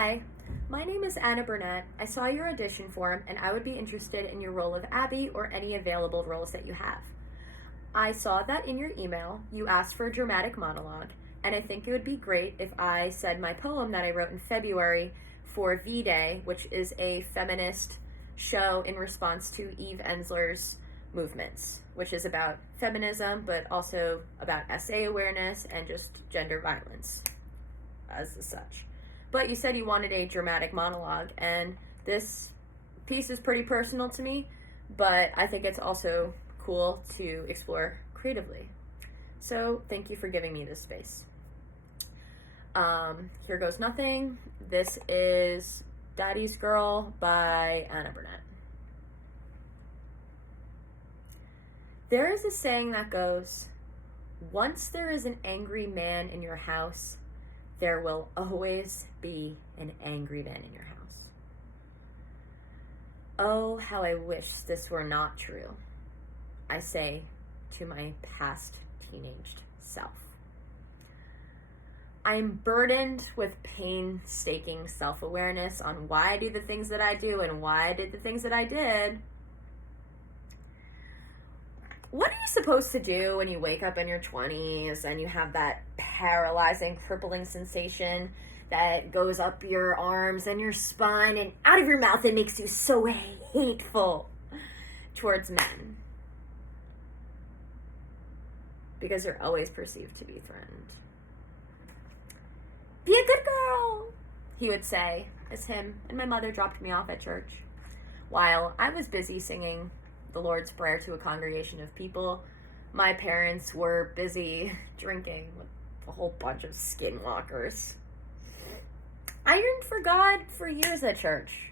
Hi, my name is Anna Burnett. I saw your audition form and I would be interested in your role of Abby or any available roles that you have. I saw that in your email you asked for a dramatic monologue, and I think it would be great if I said my poem that I wrote in February for V-Day, which is a feminist show in response to Eve Ensler's movements, which is about feminism, but also about SA awareness and just gender violence as such. But you said you wanted a dramatic monologue, and this piece is pretty personal to me, but I think it's also cool to explore creatively. So thank you for giving me this space. Here Goes Nothing. This is Daddy's Girl by Anna Burnett. There is a saying that goes, once there is an angry man in your house, there will always be an angry man in your house. Oh, how I wish this were not true, I say to my past teenaged self. I am burdened with painstaking self-awareness on why I do the things that I do and why I did the things that I did. What are you supposed to do when you wake up in your 20s and you have that paralyzing, crippling sensation that goes up your arms and your spine and out of your mouth and makes you so hateful towards men? Because you're always perceived to be threatened. Be a good girl, he would say, as him and my mother dropped me off at church, while I was busy singing the Lord's Prayer to a congregation of people. My parents were busy drinking with a whole bunch of skinwalkers. I yearned for God for years at church,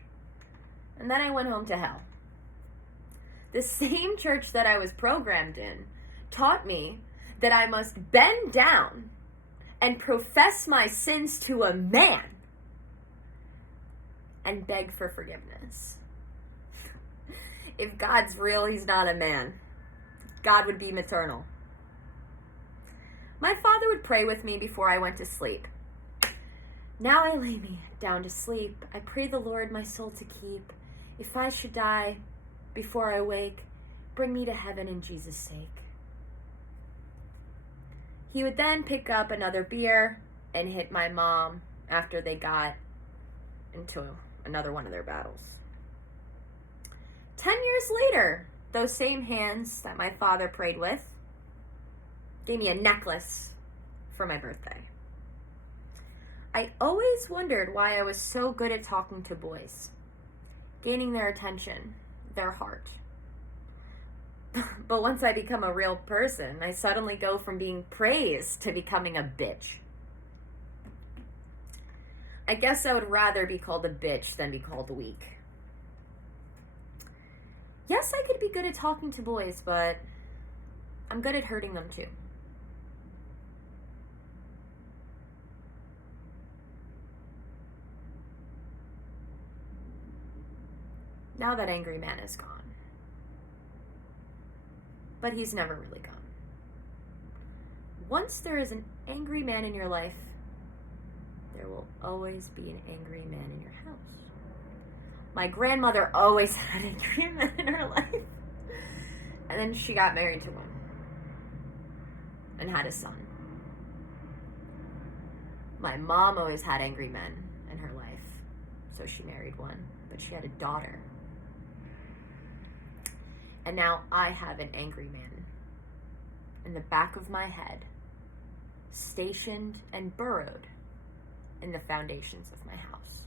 and then I went home to hell. The same church that I was programmed in taught me that I must bend down and profess my sins to a man and beg for forgiveness. If God's real, he's not a man. God would be maternal. My father would pray with me before I went to sleep. Now I lay me down to sleep. I pray the Lord my soul to keep. If I should die before I wake, bring me to heaven in Jesus' sake. He would then pick up another beer and hit my mom after they got into another one of their battles. 10 years later, those same hands that my father prayed with gave me a necklace for my birthday. I always wondered why I was so good at talking to boys, gaining their attention, their heart. But once I become a real person, I suddenly go from being praised to becoming a bitch. I guess I would rather be called a bitch than be called weak. Yes, I could be good at talking to boys, but I'm good at hurting them too. Now that angry man is gone. But he's never really gone. Once there is an angry man in your life, there will always be an angry man in your house. My grandmother always had angry men in her life. And then she got married to one. And had a son. My mom always had angry men in her life. So she married one. But she had a daughter. And now I have an angry man in the back of my head, stationed and burrowed in the foundations of my house.